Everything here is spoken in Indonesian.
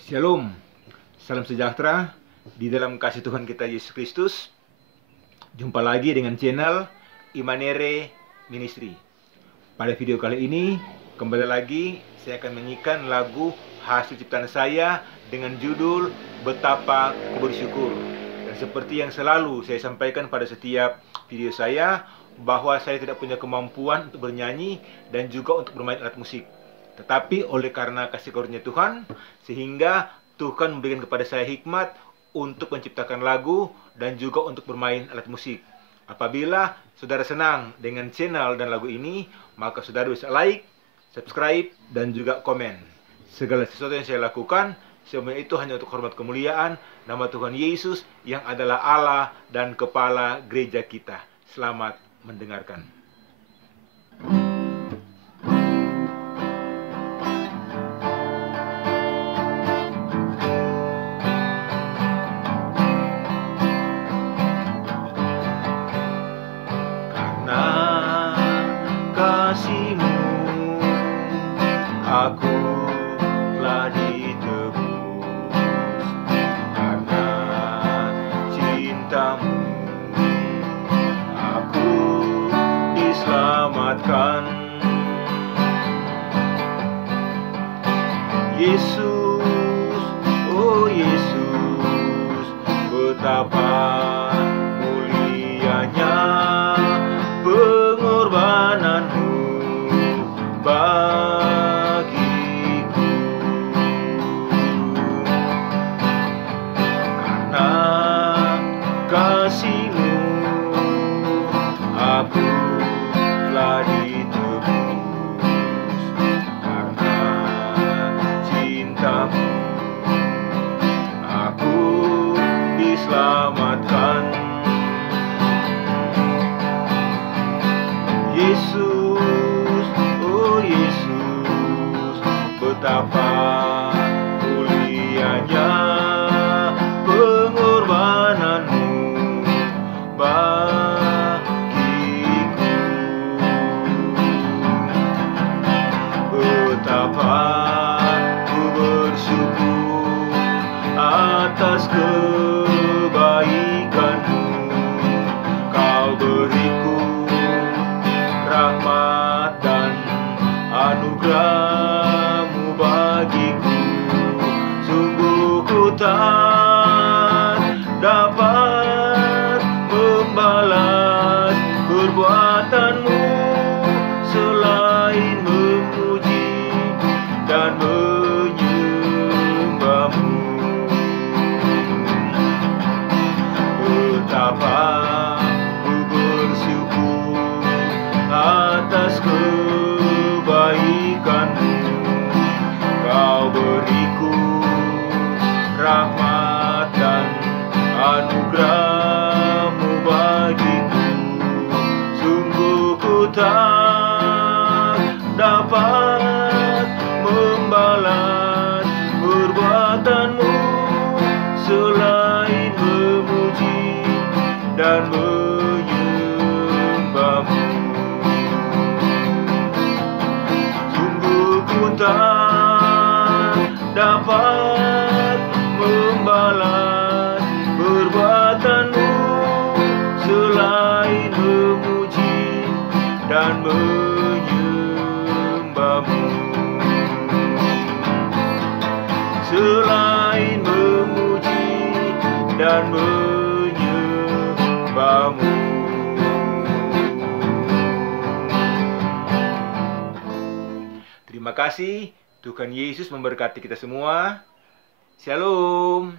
Shalom, salam sejahtera di dalam kasih Tuhan kita Yesus Kristus. Jumpa lagi dengan channel Imanere Ministry. Pada video kali ini, kembali lagi saya akan menyanyikan lagu hasil ciptaan saya dengan judul Betapa Ku Bersyukur. Dan seperti yang selalu saya sampaikan pada setiap video saya, bahwa saya tidak punya kemampuan untuk bernyanyi dan juga untuk bermain alat musik. Tetapi oleh karena kasih karunia Tuhan, sehingga Tuhan memberikan kepada saya hikmat untuk menciptakan lagu dan juga untuk bermain alat musik. Apabila saudara senang dengan channel dan lagu ini, maka saudara bisa like, subscribe, dan juga komen. Segala sesuatu yang saya lakukan, semuanya itu hanya untuk hormat kemuliaan nama Tuhan Yesus yang adalah Allah dan Kepala gereja kita. Selamat mendengarkan. Kasih-Mu aku telah ditebus, karena cinta-Mu aku diselamatkan. Yesus, oh Yesus, betapa mulianya pengorbananmu bagiku, karena kasih-Mu aku telah ditebus, karena cinta-Mu aku diselamatkan. Yesus, oh Yesus, betapa mulianya pengorbananmu bagiku, betapa ku bersyukur atas kebaikan-Mu. Kau beriku rahmat dan anugerah-Mu bagiku. Sungguh ku tak dapat membalas perbuatan-Mu selain memuji dan menyembah-Mu. Betapa ku bersyukur atas kebaikan-Mu. Kau beriku rahmat dan anugerah-Mu bagiku. Sungguh ku tak dapat membalas perbuatan-Mu selain memuji dan menyembah-Mu. Tak dapat membalas perbuatan-Mu selain memuji dan menyembah-Mu. Selain memuji dan menyembah-Mu. Terima kasih. Tuhan Yesus memberkati kita semua. Shalom.